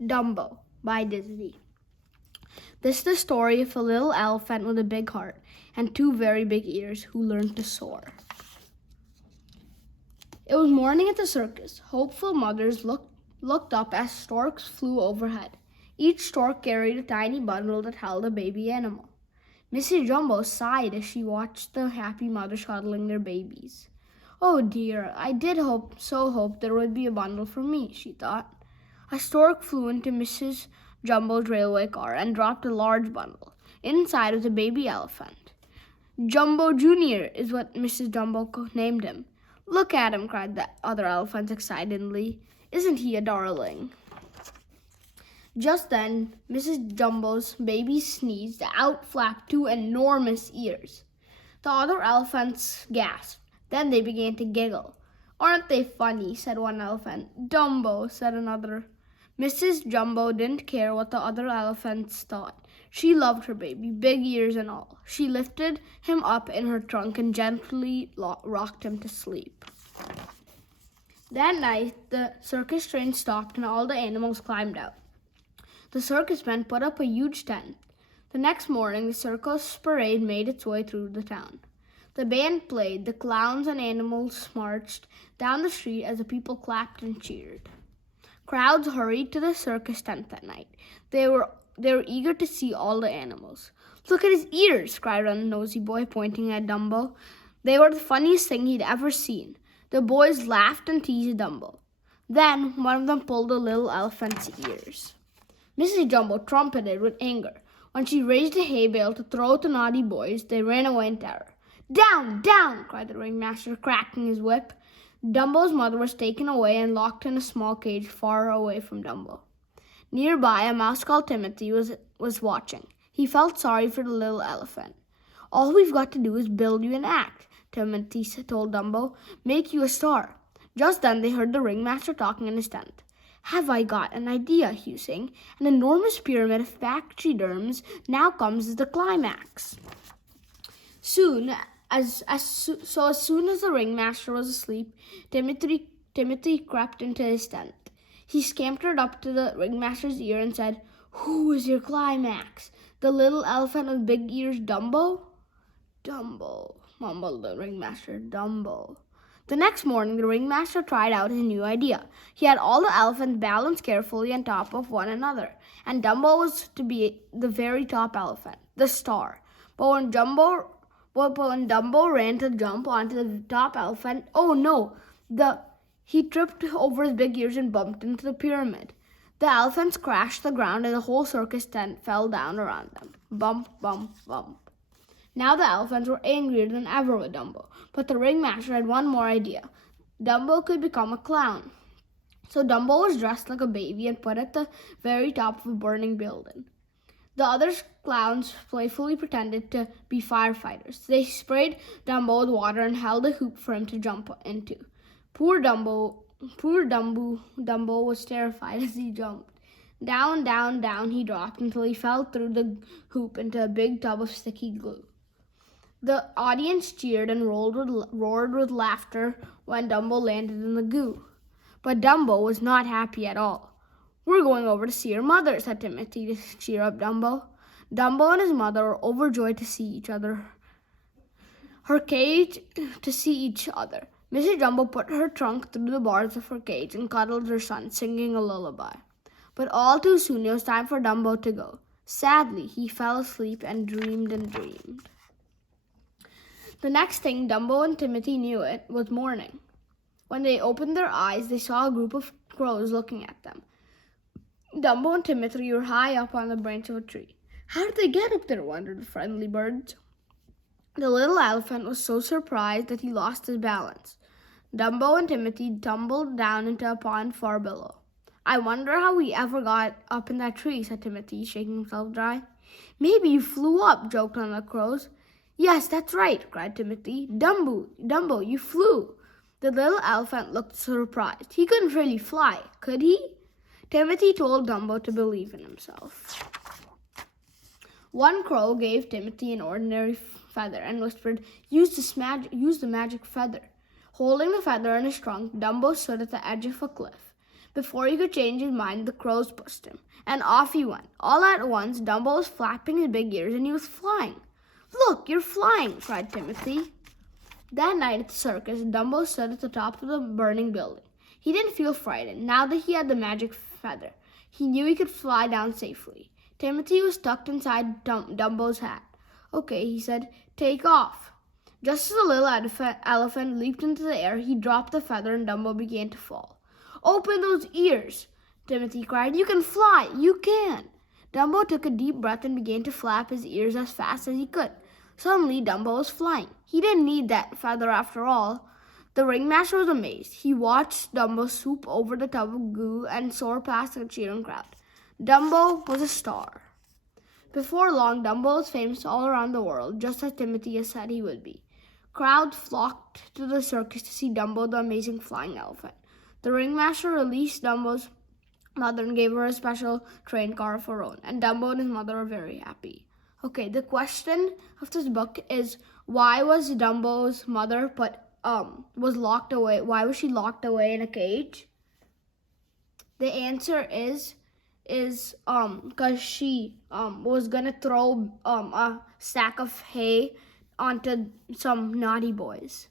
Dumbo by Disney. This is the story of a little elephant with a big heart and two very big ears who learned to soar. It was morning at the circus. Hopeful mothers looked up as storks flew overhead. Each stork carried a tiny bundle that held a baby animal. Mrs. Jumbo sighed as she watched the happy mothers cuddling their babies. Oh dear, I did hope there would be a bundle for me, she thought. A stork flew into Mrs. Jumbo's railway car and dropped a large bundle. Inside was a baby elephant. Jumbo Jr. is what Mrs. Jumbo named him. Look at him, cried the other elephants excitedly. Isn't he a darling? Just then, Mrs. Jumbo's baby sneezed. Out flapped two enormous ears. The other elephants gasped. Then they began to giggle. Aren't they funny, said one elephant. Dumbo, said another. Mrs. Jumbo didn't care what the other elephants thought. She loved her baby, big ears and all. She lifted him up in her trunk and gently rocked him to sleep. That night, the circus train stopped and all the animals climbed out. The circus men put up a huge tent. The next morning, the circus parade made its way through the town. The band played, the clowns and animals marched down the street as the people clapped and cheered. Crowds hurried to the circus tent that night. They were eager to see all the animals. Look at his ears, cried a nosy boy, pointing at Dumbo. They were the funniest thing he'd ever seen. The boys laughed and teased Dumbo. Then one of them pulled the little elephant's ears. Mrs. Jumbo trumpeted with anger. When she raised a hay bale to throw at the naughty boys, they ran away in terror. Down, down, cried the ringmaster, cracking his whip. Dumbo's mother was taken away and locked in a small cage far away from Dumbo. Nearby, a mouse called Timothy was watching. He felt sorry for the little elephant. All we've got to do is build you an act, Timothy told Dumbo. Make you a star. Just then they heard the ringmaster talking in his tent. Have I got an idea, he was saying. An enormous pyramid of pachyderms. Now comes the climax. As soon as the ringmaster was asleep, Timothy crept into his tent. He scampered up to the ringmaster's ear and said, Who is your climax? The little elephant with big ears, Dumbo? Dumbo, mumbled the ringmaster, Dumbo. The next morning, the ringmaster tried out his new idea. He had all the elephants balanced carefully on top of one another, and Dumbo was to be the very top elephant, the star. But when Dumbo ran to jump onto the top elephant, oh no! He tripped over his big ears and bumped into the pyramid. The elephants crashed to the ground and the whole circus tent fell down around them. Bump, bump, bump. Now the elephants were angrier than ever with Dumbo, but the ringmaster had one more idea. Dumbo could become a clown. So Dumbo was dressed like a baby and put at the very top of a burning building. The other clowns playfully pretended to be firefighters. They sprayed Dumbo with water and held a hoop for him to jump into. Poor Dumbo was terrified as he jumped. Down, down, down he dropped until he fell through the hoop into a big tub of sticky glue. The audience cheered and roared with laughter when Dumbo landed in the goo. But Dumbo was not happy at all. We're going over to see your mother, said Timothy to cheer up Dumbo. Dumbo and his mother were overjoyed to see each other. Mrs. Jumbo put her trunk through the bars of her cage and cuddled her son, singing a lullaby. But all too soon it was time for Dumbo to go. Sadly, he fell asleep and dreamed and dreamed. The next thing Dumbo and Timothy knew it was morning. When they opened their eyes, they saw a group of crows looking at them. Dumbo and Timothy were high up on the branch of a tree. How did they get up there, wondered the friendly birds. The little elephant was so surprised that he lost his balance. Dumbo and Timothy tumbled down into a pond far below. I wonder how we ever got up in that tree, said Timothy, shaking himself dry. Maybe you flew up, joked one of the crows. Yes, that's right, cried Timothy. Dumbo, you flew. The little elephant looked surprised. He couldn't really fly, could he? Timothy told Dumbo to believe in himself. One crow gave Timothy an ordinary feather and whispered, use the magic feather. Holding the feather in his trunk, Dumbo stood at the edge of a cliff. Before he could change his mind, the crows pushed him, and off he went. All at once, Dumbo was flapping his big ears and he was flying. "Look, you're flying!" cried Timothy. That night at the circus, Dumbo stood at the top of the burning building. He didn't feel frightened. Now that he had the magic feather, he knew he could fly down safely. Timothy was tucked inside Dumbo's hat. "Okay," he said, "take off." Just as the little elephant leaped into the air, he dropped the feather and Dumbo began to fall. "Open those ears!" Timothy cried. "You can fly! You can!" Dumbo took a deep breath and began to flap his ears as fast as he could. Suddenly, Dumbo was flying. He didn't need that feather after all. The ringmaster was amazed. He watched Dumbo swoop over the tub of goo and soar past the cheering crowd. Dumbo was a star. Before long, Dumbo was famous all around the world, just as Timothy had said he would be. Crowds flocked to the circus to see Dumbo, the amazing flying elephant. The ringmaster released Dumbo's mother and gave her a special train car of her own, and Dumbo and his mother were very happy. Okay, the question of this book is, why was Dumbo's mother was locked away? Why was she locked away in a cage? The answer is because she was gonna throw a sack of hay onto some naughty boys.